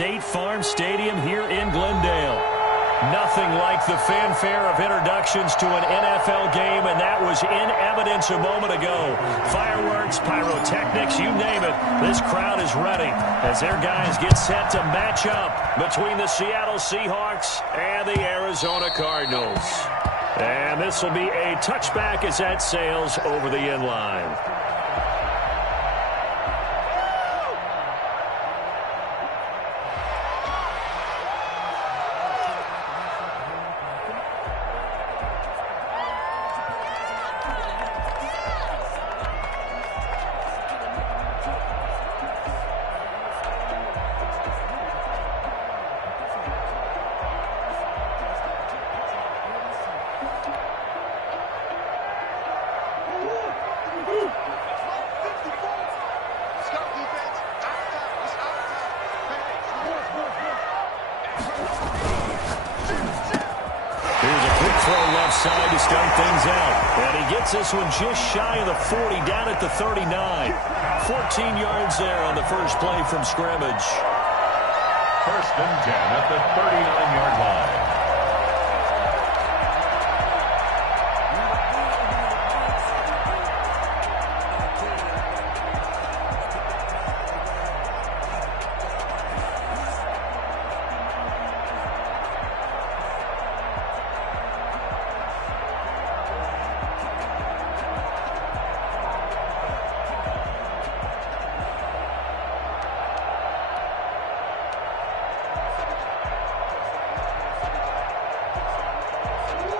State Farm Stadium here in Glendale. Nothing like the fanfare of introductions to an NFL game, and that was in evidence a moment ago. Fireworks, pyrotechnics, you name it. This crowd is ready as their guys get set to match up between the Seattle Seahawks and the Arizona Cardinals. And this will be a touchback as that sails over the end line. Side to start things out. And he gets this one just shy of the 40, down at the 39. 14 yards there on the first play from scrimmage. First and 10 at the 39-yard line.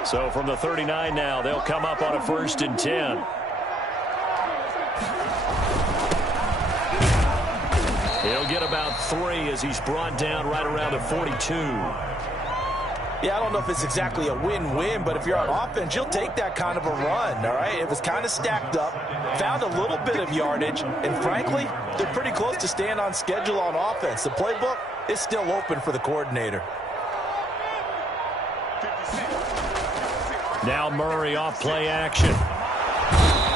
So from the 39 now, they'll come up on a first and 10. He'll get about 3 as he's brought down right around the 42. Yeah, I don't know if it's exactly a win-win, but if you're on offense, you'll take that kind of a run, all right? It was kind of stacked up, found a little bit of yardage, and frankly, they're pretty close to staying on schedule on offense. The playbook is still open for the coordinator. Now Murray off play action.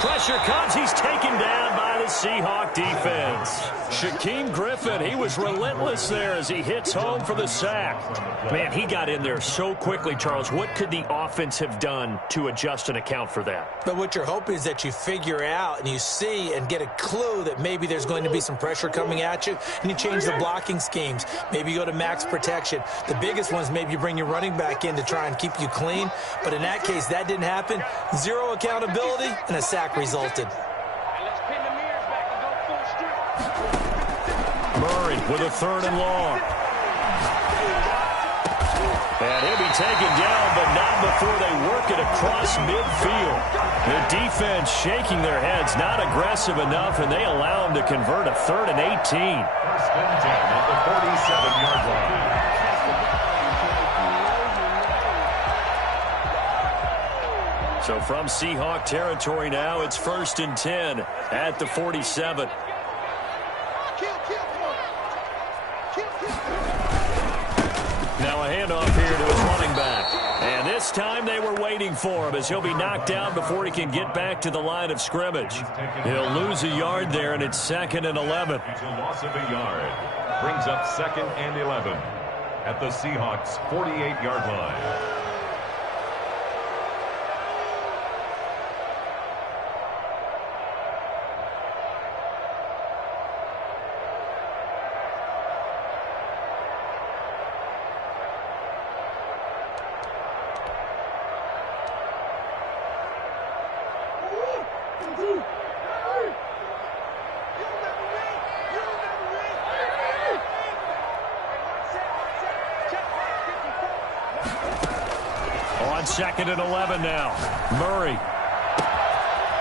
Pressure comes. He's taken down by the Seahawk defense. Shaquem Griffin, he was relentless there as he hits home for the sack. Man, he got in there so quickly, Charles. What could the offense have done to adjust and account for that? But what you're hoping is that you figure out and you see and get a clue that maybe there's going to be some pressure coming at you, and you change the blocking schemes. Maybe you go to max protection. The biggest one is maybe you bring your running back in to try and keep you clean. But in that case, that didn't happen. Zero accountability, and a sack resulted. Murray with a 3rd and long. And he'll be taken down, but not before they work it across midfield. The defense shaking their heads, not aggressive enough, and they allow him to convert a 3rd and 18. First and 10 at the 47-yard line. So from Seahawk territory now, it's 1st and 10 at the 47. Now a handoff here to his running back. And this time they were waiting for him as he'll be knocked down before he can get back to the line of scrimmage. He'll lose a yard there, and it's 2nd and 11. It's a loss of a yard. Brings up 2nd and 11 at the Seahawks' 48-yard line. On 2nd and 11 now. Murray.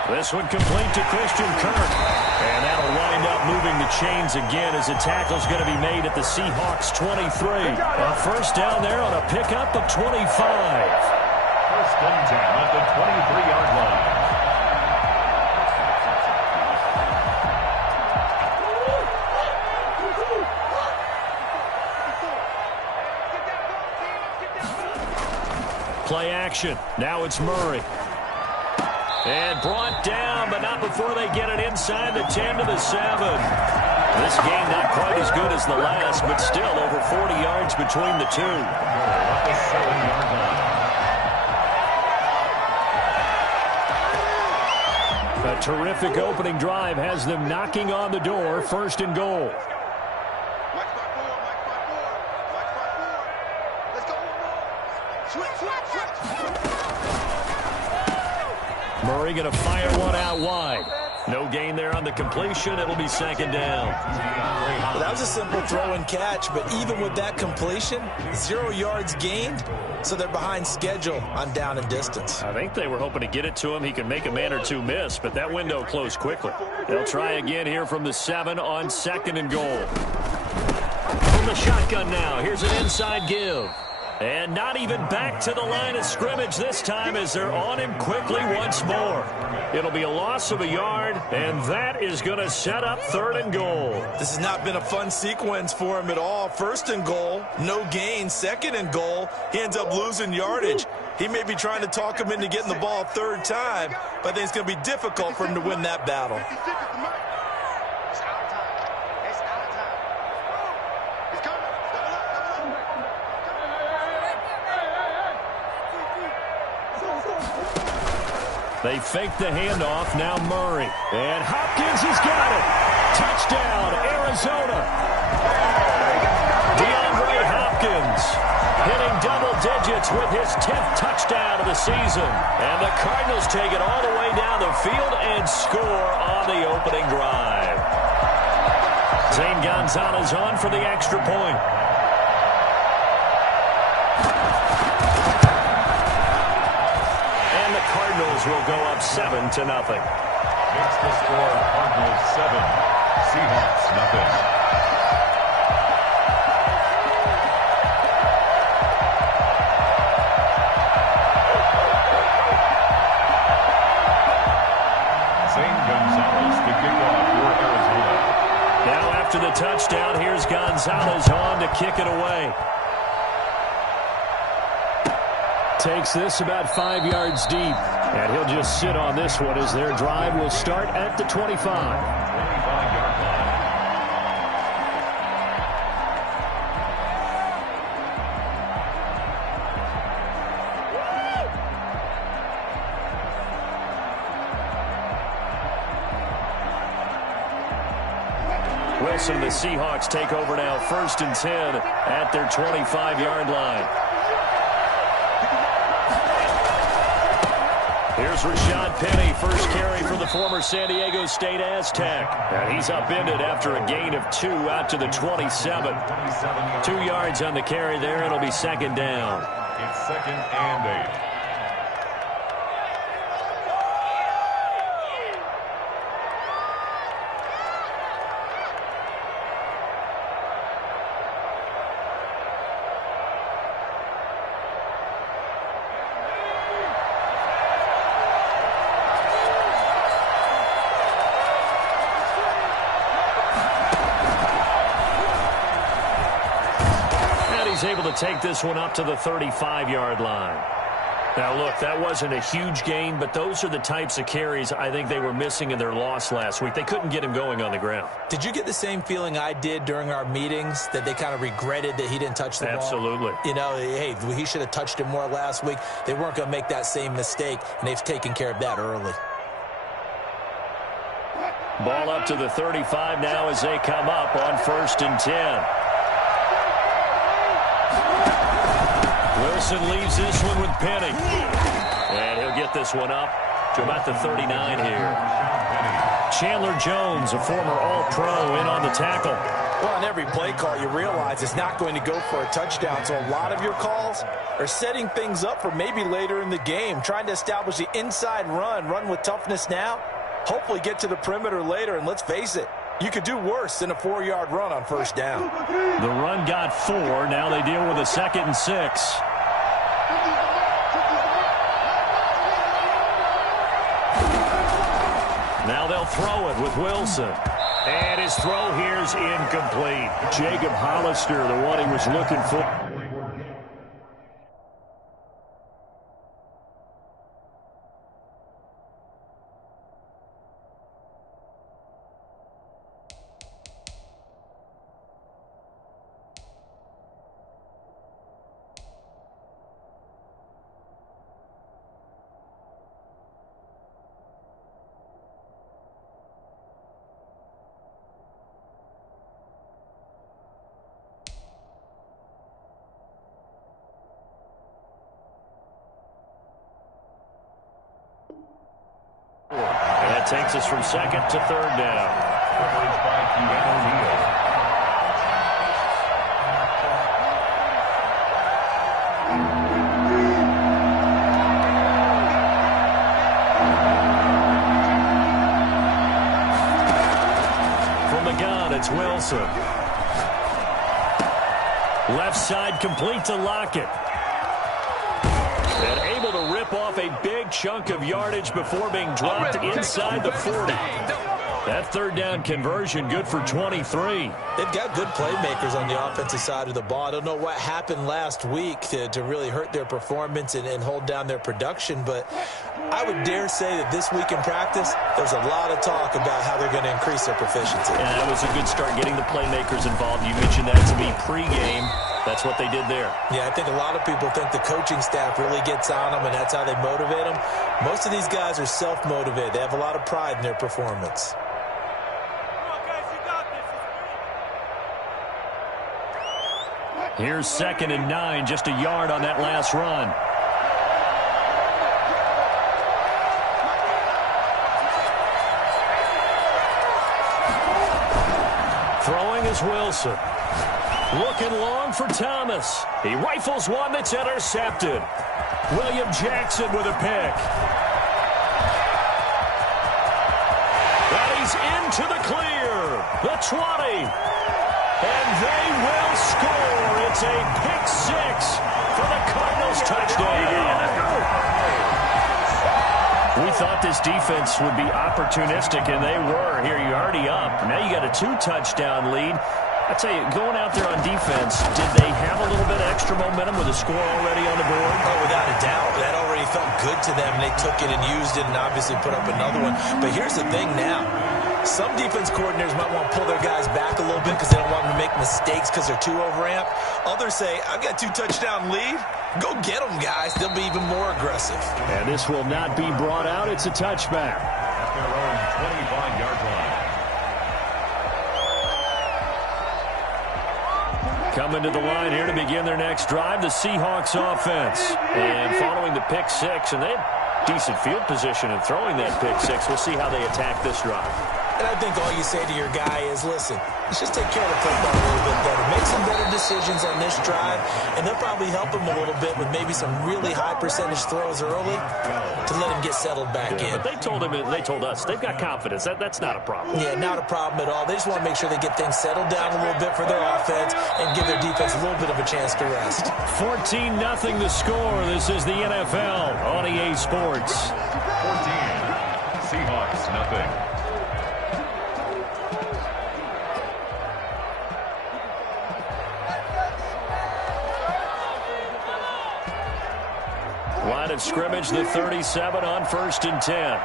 This one complete to Christian Kirk. And that'll wind up moving the chains again as the tackle's going to be made at the Seahawks 23. A first down there on a pickup of 25. First and 10 at the 23-yard line. Play action. Now it's Murray. And brought down, but not before they get it inside the 10 to the 7. This game not quite as good as the last, but still over yards between the two. At the 7-yard line. A terrific opening drive has them knocking on the door, 1st and goal. Murray going to fire one out wide. No gain there on the completion. It'll be 2nd down. Well, that was a simple throw and catch, but even with that completion, 0 yards gained, so they're behind schedule on down and distance. I think they were hoping to get it to him. He can make a man or two miss, but that window closed quickly. They'll try again here from the 7 on 2nd and goal. From the shotgun now, here's an inside give. And not even back to the line of scrimmage this time as they're on him quickly once more. It'll be a loss of a yard, and that is going to set up 3rd and goal. This has not been a fun sequence for him at all. 1st and goal, no gain. 2nd and goal, he ends up losing yardage. He may be trying to talk him into getting the ball a 3rd time, but I think it's going to be difficult for him to win that battle. They fake the handoff. Now Murray. And Hopkins has got it. Touchdown, Arizona. DeAndre Hopkins hitting double digits with his 10th touchdown of the season. And the Cardinals take it all the way down the field and score on the opening drive. Zane Gonzalez on for the extra point. Cardinals will go up 7-0. Makes the score Cardinals 7, Seahawks nothing. Zane Gonzalez to kick off for Arizona. Now after the touchdown, here's Gonzalez on to kick it away. Takes this about 5 yards deep. And he'll just sit on this one as their drive will start at the 25. 25-yard line. Wilson and the Seahawks take over now, 1st and 10 at their 25-yard line. Here's Rashad Penny, first carry for the former San Diego State Aztec. And he's upended after a gain of 2 out to the 27. 2 yards on the carry there. It'll be 2nd down. It's 2nd and 8. Able to take this one up to the 35-yard line. Now, look, that wasn't a huge gain, but those are the types of carries I think they were missing in their loss last week. They couldn't get him going on the ground. Did you get the same feeling I did during our meetings, that they kind of regretted that he didn't touch the ball? Absolutely. You know, hey, he should have touched it more last week. They weren't going to make that same mistake, and they've taken care of that early. Ball up to the 35 now as they come up on 1st and 10. Wilson leaves this one with Penny. And he'll get this one up to about the 39 here. Chandler Jones, a former All-Pro, in on the tackle. Well, on every play call, you realize it's not going to go for a touchdown. So a lot of your calls are setting things up for maybe later in the game, trying to establish the inside run with toughness now, hopefully get to the perimeter later. And let's face it, you could do worse than a 4-yard run on 1st down. The run got 4. Now they deal with a 2nd and 6. Now they'll throw it with Wilson. And his throw here's incomplete. Jacob Hollister, the one he was looking for. That takes us from second to third down. Coverage by O'Neal. From the gun, it's Wilson. Left side complete to Lockett. And able to rip off a big chunk of yardage before being dropped inside the 40. That third down conversion good for 23. They've got good playmakers on the offensive side of the ball. I don't know what happened last week to really hurt their performance and hold down their production, but I would dare say that this week in practice, there's a lot of talk about how they're going to increase their proficiency. And that was a good start getting the playmakers involved. You mentioned that to me pregame. That's what they did there. Yeah, I think a lot of people think the coaching staff really gets on them, and that's how they motivate them. Most of these guys are self-motivated. They have a lot of pride in their performance. Here's 2nd and 9, just a yard on that last run. Throwing is Wilson. Looking long for Thomas. He rifles one that's intercepted. William Jackson with a pick. And he's into the clear. The 20. And they will score. It's a pick six for the Cardinals touchdown. We thought this defense would be opportunistic, and they were. Here, you're already up. Now you got a 2-touchdown lead. I tell you, going out there on defense, did they have a little bit of extra momentum with a score already on the board? Oh, without a doubt. That already felt good to them. They took it and used it and obviously put up another one. But here's the thing now. Some defense coordinators might want to pull their guys back a little bit because they don't want them to make mistakes because they're too overamped. Others say, I've got a 2-touchdown lead. Go get them, guys. They'll be even more aggressive. And this will not be brought out. It's a touchback. At their own 25-yard line. Coming to the line here to begin their next drive, the Seahawks offense. And following the pick six, and they had decent field position in throwing that pick six. We'll see how they attack this drive. And I think all you say to your guy is, listen, let's just take care of the football a little bit better. Make some better decisions on this drive, and they'll probably help him a little bit with maybe some really high percentage throws early to let him get settled back in. But they told us, they've got confidence. That's not a problem. Yeah, not a problem at all. They just want to make sure they get things settled down a little bit for their offense and give their defense a little bit of a chance to rest. 14-0 the score. This is the NFL on EA Sports. 14, Seahawks, nothing. Line of scrimmage, the 37 on 1st and 10.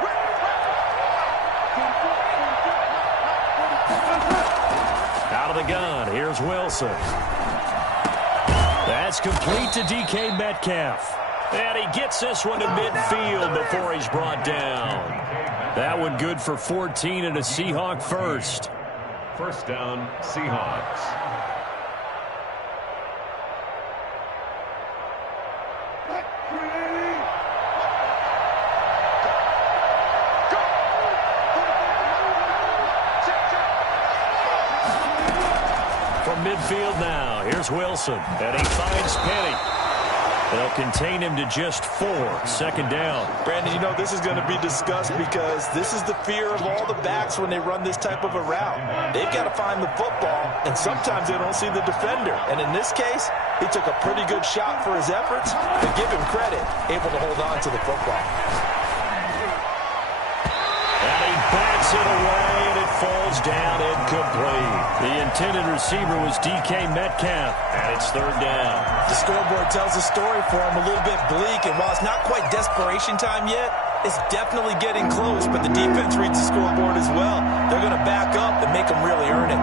Out of the gun, here's Wilson. That's complete to DK Metcalf. And he gets this one to midfield before he's brought down. That one good for 14 and a Seahawk first. First down, Seahawks. From midfield now, here's Wilson, and he finds Penny. They'll contain him to just 4. Second down. Brandon, you know, this is going to be discussed because this is the fear of all the backs when they run this type of a route. They've got to find the football, and sometimes they don't see the defender. And in this case, he took a pretty good shot for his efforts, but give him credit, able to hold on to the football. And he bats it away, and it falls down incomplete. The intended receiver was DK Metcalf, and it's third down. The scoreboard tells a story for him, a little bit bleak, and while it's not quite desperation time yet, it's definitely getting close, but the defense reads the scoreboard as well. They're going to back up and make them really earn it.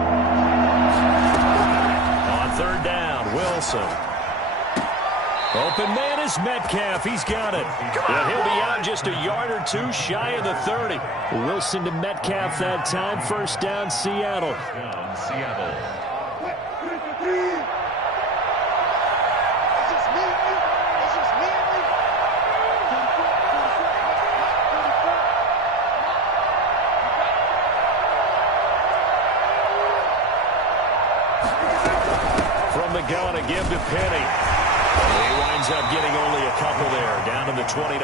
On third down, Wilson. Open man is Metcalf. He's got it. And he'll be out just a yard or two shy of the 30. Wilson to Metcalf that time. First down, Seattle. Seattle. to go to give to Penny. He winds up getting only a couple there, down to the 29.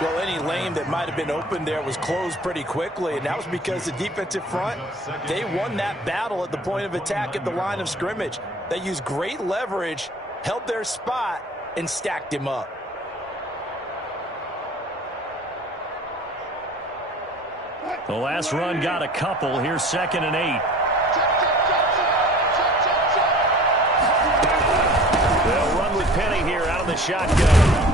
Well, any lane that might have been open there was closed pretty quickly, and that was because the defensive front, they won that battle at the point of attack at the line of scrimmage. They used great leverage, held their spot, and stacked him up. The last run got a couple. Here's 2nd and 8. They'll run with Penny here out of the shotgun.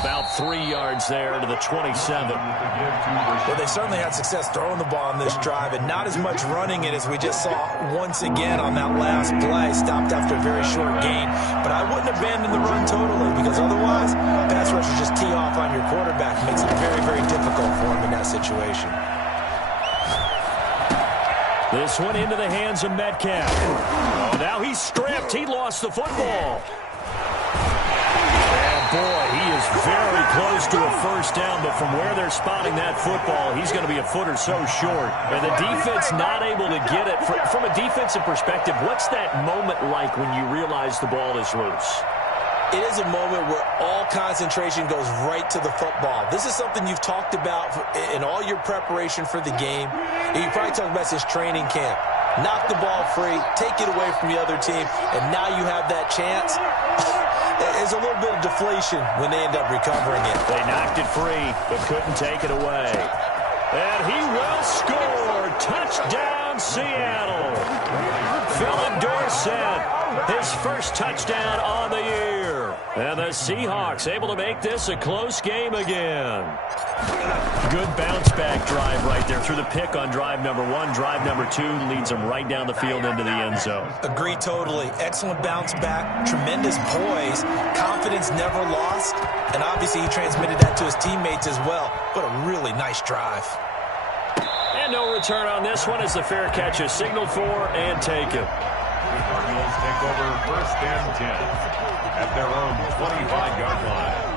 About 3 yards there to the 27. Well, they certainly had success throwing the ball on this drive, and not as much running it as we just saw once again on that last play. Stopped after a very short gain. But I wouldn't abandon the run totally, because otherwise, pass rushers just tee off on your quarterback. Makes it very, very difficult for him in that situation. This one into the hands of Metcalf. Oh, now he's stripped. He lost the football. And boy, he is very close to a first down, but from where they're spotting that football, he's going to be a foot or so short. And the defense not able to get it. From a defensive perspective, what's that moment like when you realize the ball is loose? It is a moment where all concentration goes right to the football. This is something you've talked about in all your preparation for the game. And you probably talked about since training camp. Knock the ball free, take it away from the other team, and now you have that chance. There's a little bit of deflation when they end up recovering it. They knocked it free, but couldn't take it away. And he will score. Touchdown, Seattle. Philip Dorsett, his first touchdown on the year. And the Seahawks able to make this a close game again. Good bounce-back drive right there through the pick on drive number 1. Drive number 2 leads them right down the field into the end zone. Agree totally. Excellent bounce-back, tremendous poise, confidence never lost, and obviously he transmitted that to his teammates as well. What a really nice drive. And no return on this one as the fair catch is signaled for and taken. The Cardinals take over 1st and 10 at their own 25-yard line.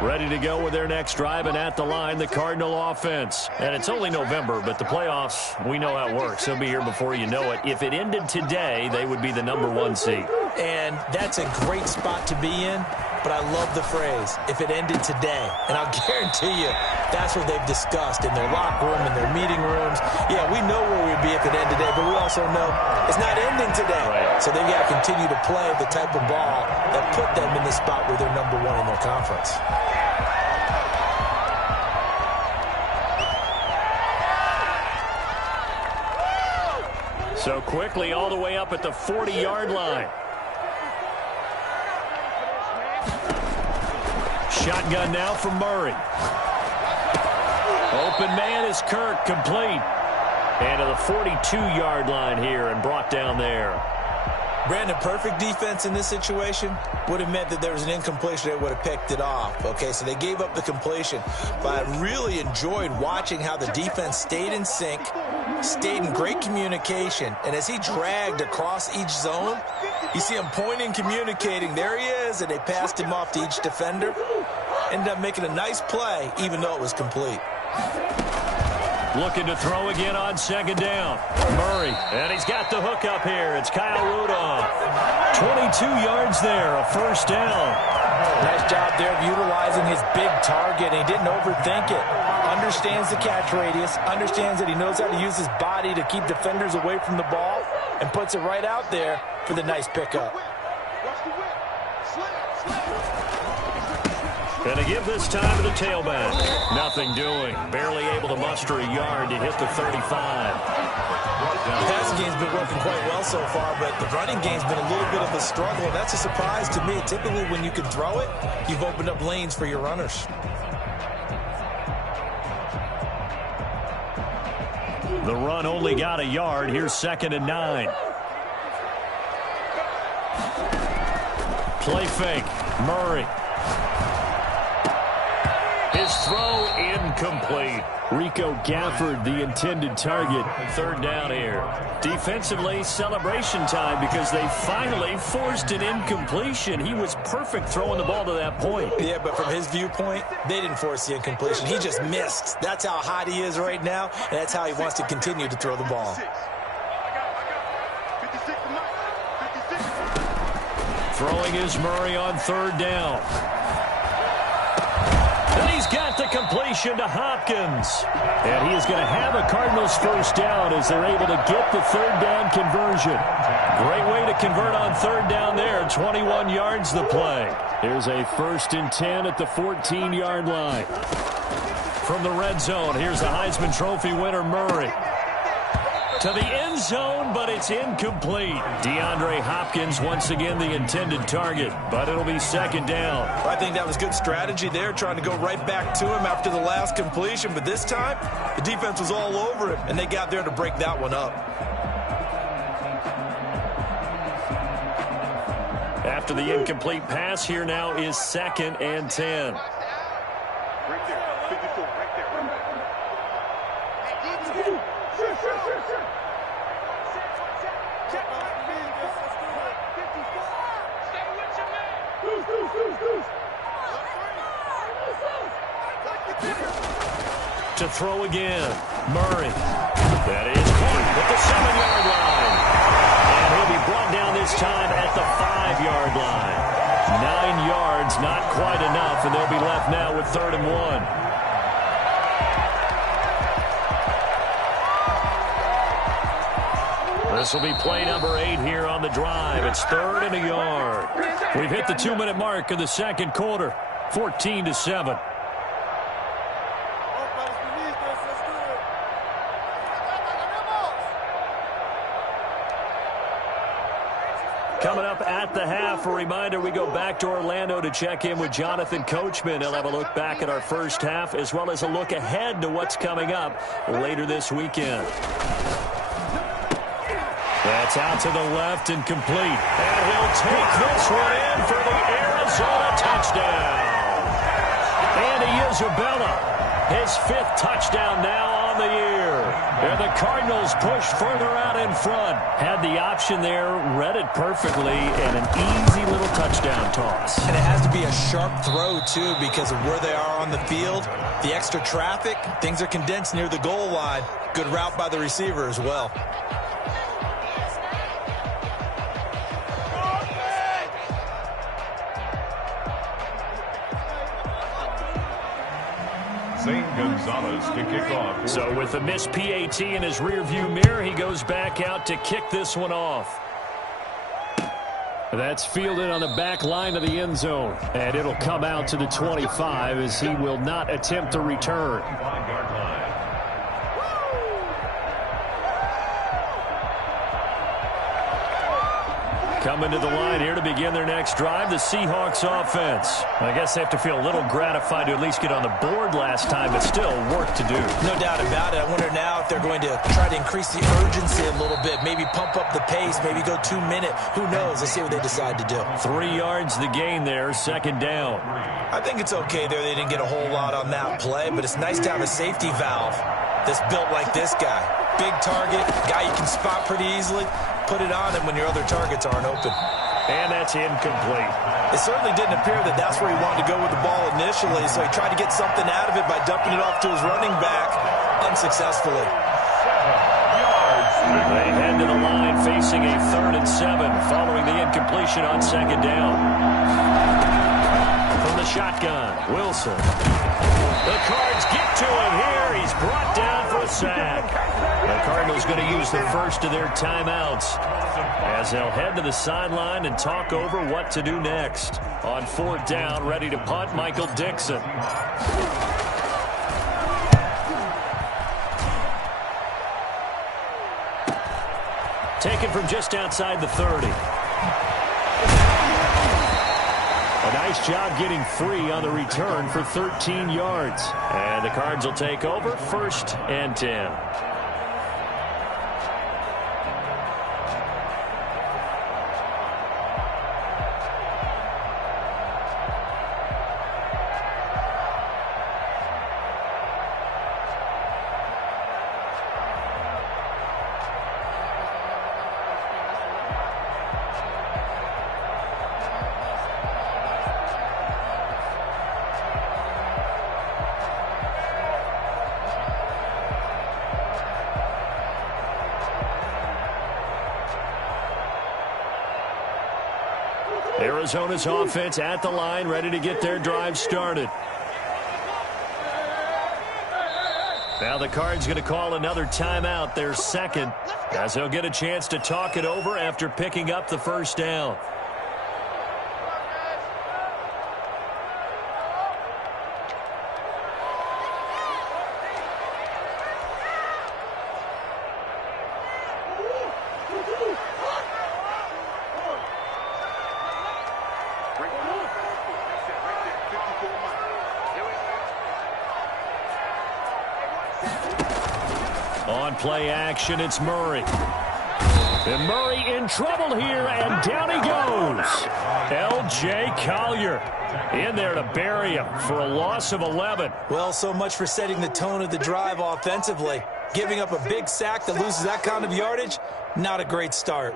Ready to go with their next drive, and at the line, the Cardinal offense. And it's only November, but the playoffs, we know how it works. They'll be here before you know it. If it ended today, they would be the number 1 seed. And that's a great spot to be in, but I love the phrase, if it ended today. And I'll guarantee you, that's what they've discussed in their locker room, in their meeting rooms. Yeah, we know where we'd be if it ended today, but we also know it's not ending today. Right. So they've got to continue to play the type of ball that put them in the spot where they're number 1 in their conference. So quickly all the way up at the 40-yard line. Shotgun now from Murray. Open man is Kirk, complete. And to the 42-yard line here and brought down there. Brandon, perfect defense in this situation would have meant that there was an incompletion that would have picked it off. Okay, so they gave up the completion. But I really enjoyed watching how the defense stayed in sync, stayed in great communication. And as he dragged across each zone, you see him pointing, communicating. There he is, and they passed him off to each defender. Ended up making a nice play, even though it was complete. Looking to throw again on 2nd down. Murray, and he's got the hook up here. It's Kyle Rudolph. 22 yards there, a first down. Nice job there of utilizing his big target. He didn't overthink it. Understands the catch radius, understands that he knows how to use his body to keep defenders away from the ball, and puts it right out there for the nice pickup. Going to give this time to the tailback. Nothing doing. Barely able to muster a yard to hit the 35. The passing game's been working quite well so far, but the running game's been a little bit of a struggle, and that's a surprise to me. Typically, when you can throw it, you've opened up lanes for your runners. The run only got a yard. Here's 2nd and 9. Play fake. Murray. His throw incomplete. Rico Gafford, the intended target. Third down here. Defensively, celebration time because they finally forced an incompletion. He was perfect throwing the ball to that point. Yeah, but from his viewpoint, they didn't force the incompletion. He just missed. That's how hot he is right now, and that's how he wants to continue to throw the ball. Throwing is Murray on third down. And he's got the completion to Hopkins. And he is going to have a Cardinals first down as they're able to get the third down conversion. Great way to convert on third down there. 21 yards the play. Here's a 1st and 10 at the 14-yard line. From the red zone, here's the Heisman Trophy winner, Murray. To the end zone, but it's incomplete. DeAndre Hopkins, once again, the intended target, but it'll be second down. I think that was good strategy there, trying to go right back to him after the last completion. But this time, the defense was all over him, and they got there to break that one up. After the incomplete pass, here now is 2nd and 10. Right there, 54, right there. To throw again, Murray. That is caught at the 7-yard line. And he'll be brought down this time at the 5-yard line. 9 yards, not quite enough, and they'll be left now with 3rd and 1. This will be play number 8 here on the drive. It's 3rd and a yard. We've hit the 2-minute mark of the second quarter. 14-7. Coming up at the half, a reminder, we go back to Orlando to check in with Jonathan Coachman. He'll have a look back at our first half as well as a look ahead to what's coming up later this weekend. That's out to the left and complete. And he'll take this one in for the Arizona touchdown. Andy Isabella, his 5th touchdown now on the year. And the Cardinals push further out in front. Had the option there, read it perfectly, and an easy little touchdown toss. And it has to be a sharp throw, too, because of where they are on the field. The extra traffic, things are condensed near the goal line. Good route by the receiver as well. Gonzalez to kick off. So with a missed PAT in his rearview mirror, he goes back out to kick this one off. That's fielded on the back line of the end zone. And it'll come out to the 25 as he will not attempt to return. 5-yard line. Coming to the line here to begin their next drive, the Seahawks offense. I guess they have to feel a little gratified to at least get on the board last time, but still work to do. No doubt about it. I wonder now if they're going to try to increase the urgency a little bit, maybe pump up the pace, maybe go 2-minute. Who knows? Let's see what they decide to do. 3 yards the gain there, second down. I think it's okay there. They didn't get a whole lot on that play, but it's nice to have a safety valve that's built like this guy. Big target, guy you can spot pretty easily. Put it on him when your other targets aren't open. And that's incomplete. It certainly didn't appear that that's where he wanted to go with the ball initially, so he tried to get something out of it by dumping it off to his running back unsuccessful. They head to the line facing a 3rd and 7 following the incompletion on second down. From the shotgun, Wilson. The Cards get to him here. He's brought down for a sack. The Cardinals going to use the first of their timeouts as they'll head to the sideline and talk over what to do next. On 4th down, ready to punt, Michael Dixon. Taken from just outside the 30. A nice job getting free on the return for 13 yards. And the Cards will take over, 1st and 10. Arizona's offense at the line, ready to get their drive started. Now the Cards going to call another timeout, their second, as they'll get a chance to talk it over after picking up the first down. On play action, it's Murray. And Murray in trouble here, and down he goes. L.J. Collier in there to bury him for a loss of 11. Well, so much for setting the tone of the drive offensively. Giving up a big sack that loses that kind of yardage, not a great start.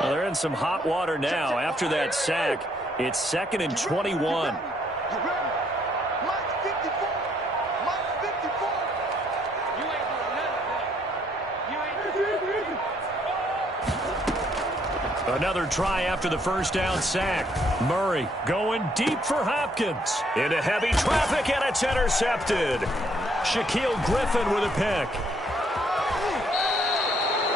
Well, they're in some hot water now. After that sack, it's 2nd and 21. Another try after the first down sack. Murray going deep for Hopkins. Into heavy traffic, and it's intercepted. Shaquille Griffin with a pick.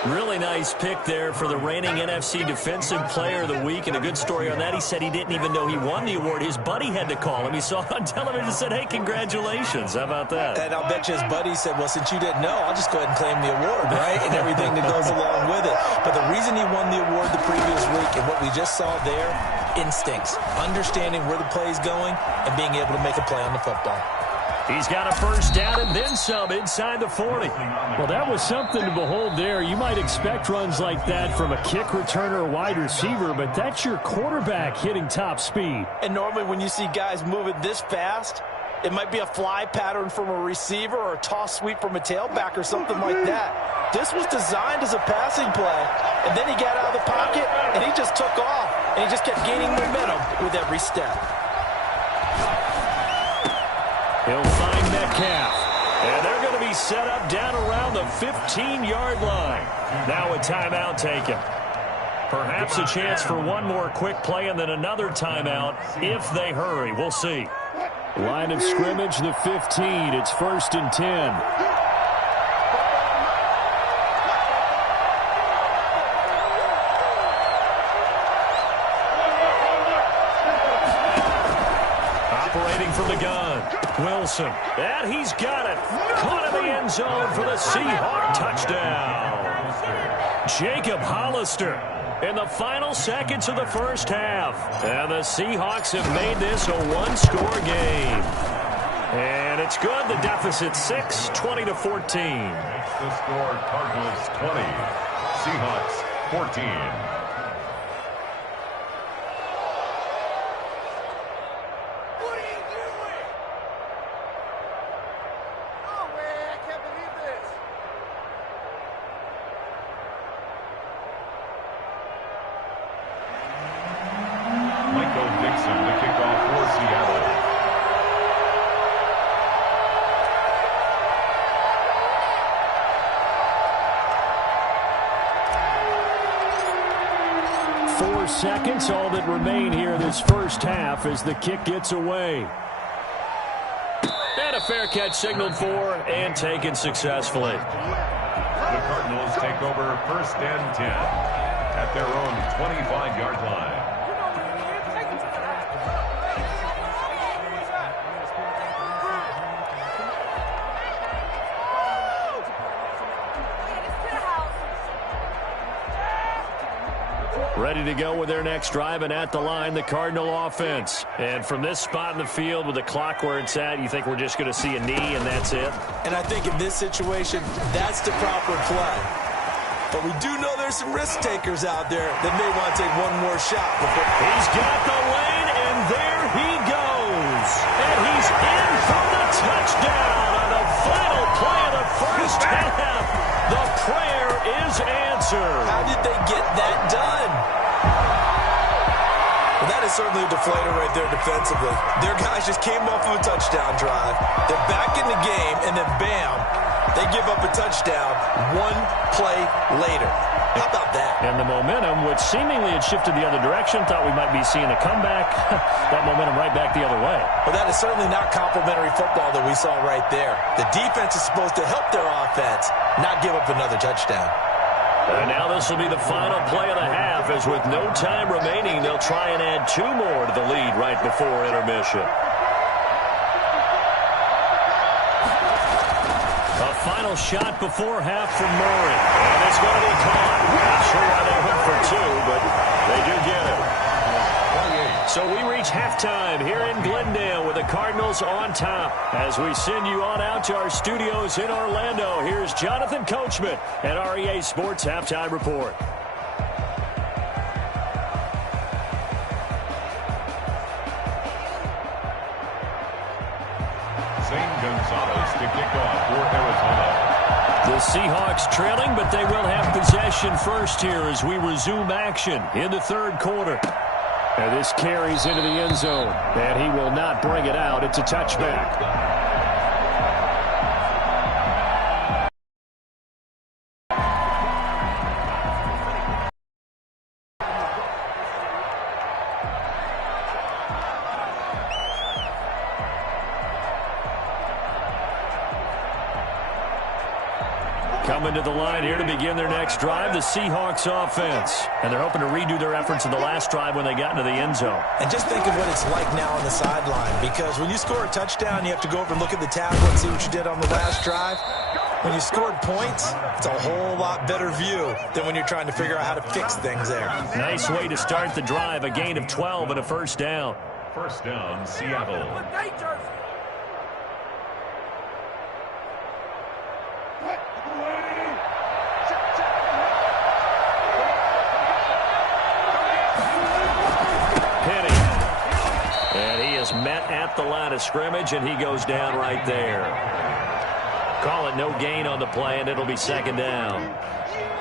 Really nice pick there for the reigning NFC Defensive Player of the Week, and a good story on that. He said he didn't even know he won the award. His buddy had to call him. He saw it on television and said, hey, congratulations. How about that? And I'll bet you his buddy said, well, since you didn't know, I'll just go ahead and claim the award, right? And everything that goes along with it. But the reason he won the award the previous week and what we just saw there, instincts, understanding where the play is going and being able to make a play on the football. He's got a first down and then some inside the 40. Well, that was something to behold there. You might expect runs like that from a kick returner or wide receiver, but that's your quarterback hitting top speed. And normally when you see guys moving this fast, it might be a fly pattern from a receiver or a toss sweep from a tailback or something like that. This was designed as a passing play, and then he got out of the pocket, and he just took off, and he just kept gaining momentum with every step. He'll find Metcalf. And they're going to be set up down around the 15-yard line. Now a timeout taken. Perhaps a chance for one more quick play and then another timeout if they hurry. We'll see. Line of scrimmage, the 15. It's 1st and 10. From the gun, Wilson, and he's got it. Caught in the end zone for the Seahawk touchdown. Jacob Hollister in the final seconds of the first half. And the Seahawks have made this a one-score game. And it's good. The deficit 6, 20-14. The score, Cardinals 20, Seahawks 14. Seconds, all that remain here this first half as the kick gets away. And a fair catch signaled for and taken successfully. The Cardinals take over 1st and 10 at their own 25-yard line. Ready to go with their next drive, and at the line, the Cardinal offense. And from this spot in the field with the clock where it's at, you think we're just going to see a knee and that's it? And I think in this situation, that's the proper play. But we do know there's some risk takers out there that may want to take one more shot. He's got the lane, and there he goes. And he's in for the touchdown on the final play of the first half. The prayer is answered. How did they get that done? Well, that is certainly a deflator right there defensively. Their guys just came off of a touchdown drive. They're back in the game, and then bam, they give up a touchdown one play later. How about that? And the momentum, which seemingly had shifted the other direction, thought we might be seeing a comeback. That momentum right back the other way. Well, that is certainly not complimentary football that we saw right there. The defense is supposed to help their offense, not give up another touchdown. And now this will be the final play of the half, as with no time remaining, they'll try and add 2 more to the lead right before intermission. A final shot before half from Murray. And it's going to be caught. Not sure why they went for 2, but they do get it. So we reach halftime here in Glendale with the Cardinals on top. As we send you on out to our studios in Orlando, here's Jonathan Coachman at REA Sports Halftime Report. To kick off for Arizona. The Seahawks trailing, but they will have possession first here as we resume action in the third quarter. And this carries into the end zone, and he will not bring it out. It's a touchback. Coming to the line here to begin their next drive, the Seahawks offense. And they're hoping to redo their efforts in the last drive when they got into the end zone. And just think of what it's like now on the sideline, because when you score a touchdown, you have to go over and look at the tablet and see what you did on the last drive. When you scored points, it's a whole lot better view than when you're trying to figure out how to fix things there. Nice way to start the drive, a gain of 12 and a first down. First down, Seattle. Met at the line of scrimmage, and he goes down right there. Call it no gain on the play, and it'll be second down.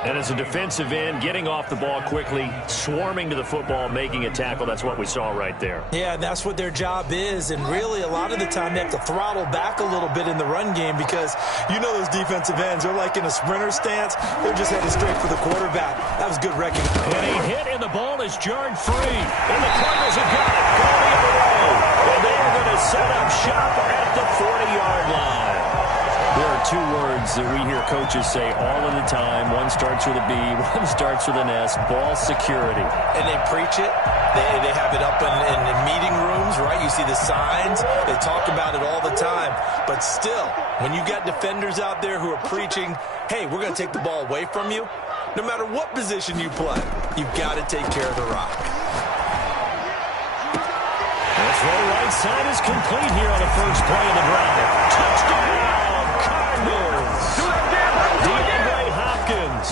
And as a defensive end, getting off the ball quickly, swarming to the football, making a tackle, that's what we saw right there. Yeah, that's what their job is, and really a lot of the time they have to throttle back a little bit in the run game because you know those defensive ends, they're like in a sprinter stance. They're just headed straight for the quarterback. That was good recognition. And he hit, and the ball is jarred free. And the Cardinals have got it going the other way. And they are going to set up shop at the 40-yard line. There are 2 words that we hear coaches say all of the time. One starts with a B, one starts with an S, ball security. And they preach it. They have it up in meeting rooms, right? You see the signs. They talk about it all the time. But still, when you got defenders out there who are preaching, hey, we're going to take the ball away from you, no matter what position you play, you've got to take care of the rock. The throw right side is complete here on the first play of the drive. Touchdown! DeAndre Hopkins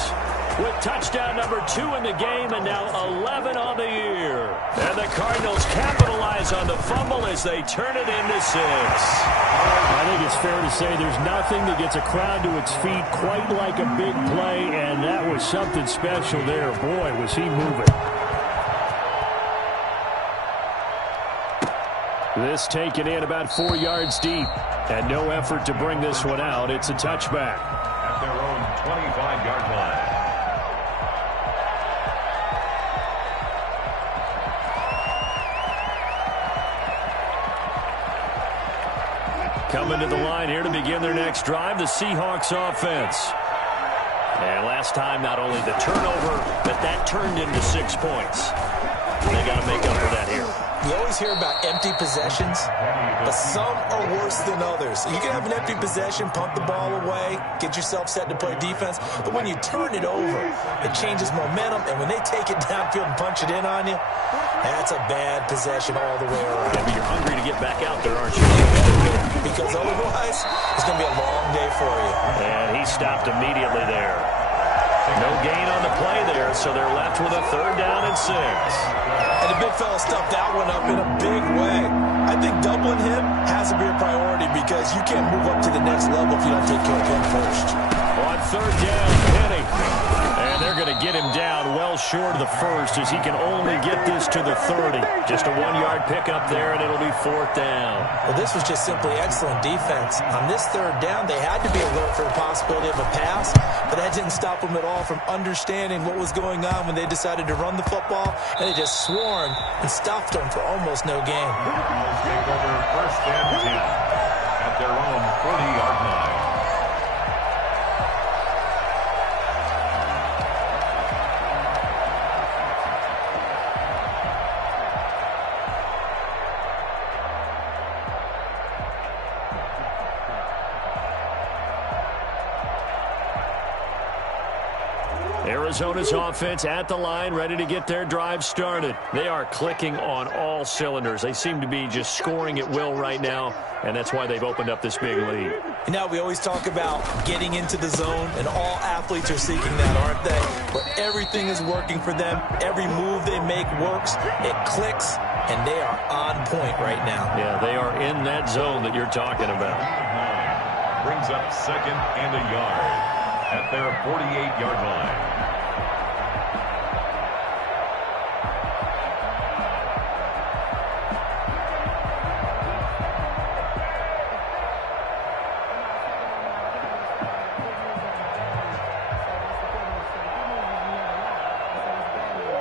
with touchdown number 2 in the game and now 11 on the year. And the Cardinals capitalize on the fumble as they turn it into 6. I think it's fair to say there's nothing that gets a crowd to its feet quite like a big play, and that was something special there. Boy, was he moving. This taken in about 4 yards deep. And no effort to bring this one out. It's a touchback. At their own 25-yard line. Coming to the line here to begin their next drive, the Seahawks offense. And last time, not only the turnover, but that turned into 6 points. They got to make up for that here. You always hear about empty possessions, but some are worse than others. You can have an empty possession, pump the ball away, get yourself set to play defense, but when you turn it over, it changes momentum, and when they take it downfield and punch it in on you, that's a bad possession all the way around. Yeah, but you're hungry to get back out there, aren't you? Because otherwise, it's going to be a long day for you. And he stopped immediately there. No gain on the play there, so they're left with a 3rd down and 6. And the big fella stuffed that one up in a big way. I think doubling him has to be a priority because you can't move up to the next level if you don't take care of him first. On 3rd down, Penny. And they're going to get him down well falls short of the first as he can only get this to the 30. Just a 1-yard pickup there, and it'll be 4th down. Well, this was just simply excellent defense. On this 3rd down, they had to be alert for the possibility of a pass, but that didn't stop them at all from understanding what was going on when they decided to run the football, and they just swarmed and stuffed them for almost no gain. Cardinals take over 1st and 10 at their own 40-yard line. Arizona's offense at the line, ready to get their drive started. They are clicking on all cylinders. They seem to be just scoring at will right now, and that's why they've opened up this big lead. You know, we always talk about getting into the zone, and all athletes are seeking that, aren't they? Where everything is working for them. Every move they make works. It clicks, and they are on point right now. Yeah, they are in that zone that you're talking about. Brings up 2nd and a yard at their 48-yard line.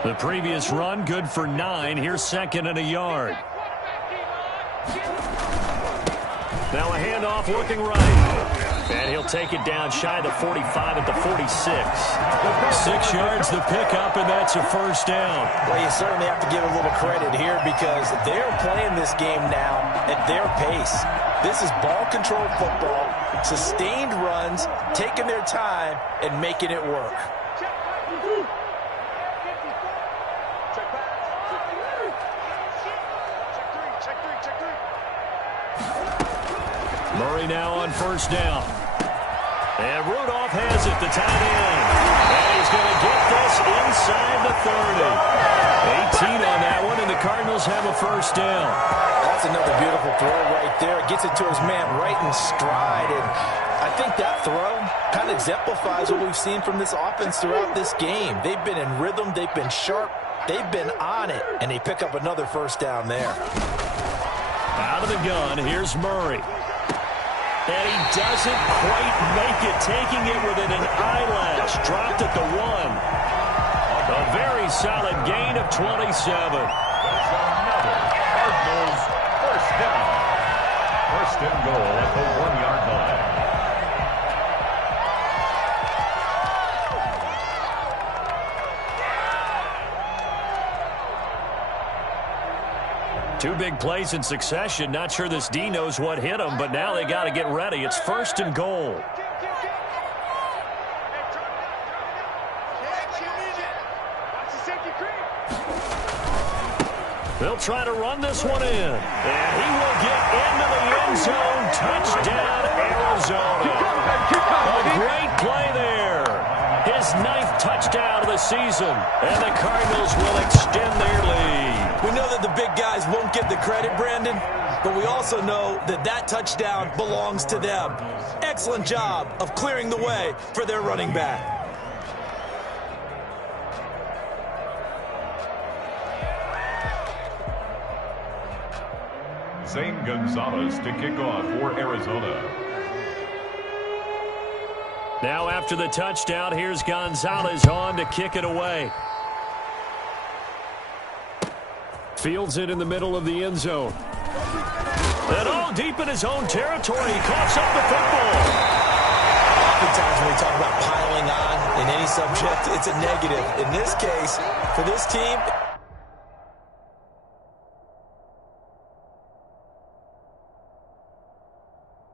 The previous run, good for 9. Here's 2nd and a yard. Now a handoff looking right. And he'll take it down shy of the 45 at the 46. 6 yards the pickup, and that's a 1st down. Well, you certainly have to give a little credit here because they're playing this game now at their pace. This is ball-controlled football, sustained runs, taking their time, and making it work. Murray now on 1st down. And Rudolph has it, the tight end. And he's going to get this inside the 30. 18 on that one, and the Cardinals have a 1st down. That's another beautiful throw right there. Gets it to his man right in stride. And I think that throw kind of exemplifies what we've seen from this offense throughout this game. They've been in rhythm. They've been sharp. They've been on it. And they pick up another 1st down there. Out of the gun, here's Murray. And he doesn't quite make it, taking it within an eyelash. Dropped at the 1. A very solid gain of 27. That's another Cardinals 1st down. 1st and goal at the 1-yard line. Two big plays in succession. Not sure this D knows what hit him, but now they got to get ready. It's 1st and goal. They'll try to run this one in. And he will get into the end zone. Touchdown, Arizona. A great play there. His 9th touchdown of the season. And the Cardinals will extend their lead. We know that the big guys won't get the credit, Brandon, but we also know that that touchdown belongs to them. Excellent job of clearing the way for their running back. Zane Gonzalez to kick off for Arizona. Now after the touchdown, here's Gonzalez on to kick it away. Fields it in the middle of the end zone. And all deep in his own territory. He coughs up the football. Oftentimes when we talk about piling on in any subject, it's a negative. In this case, for this team,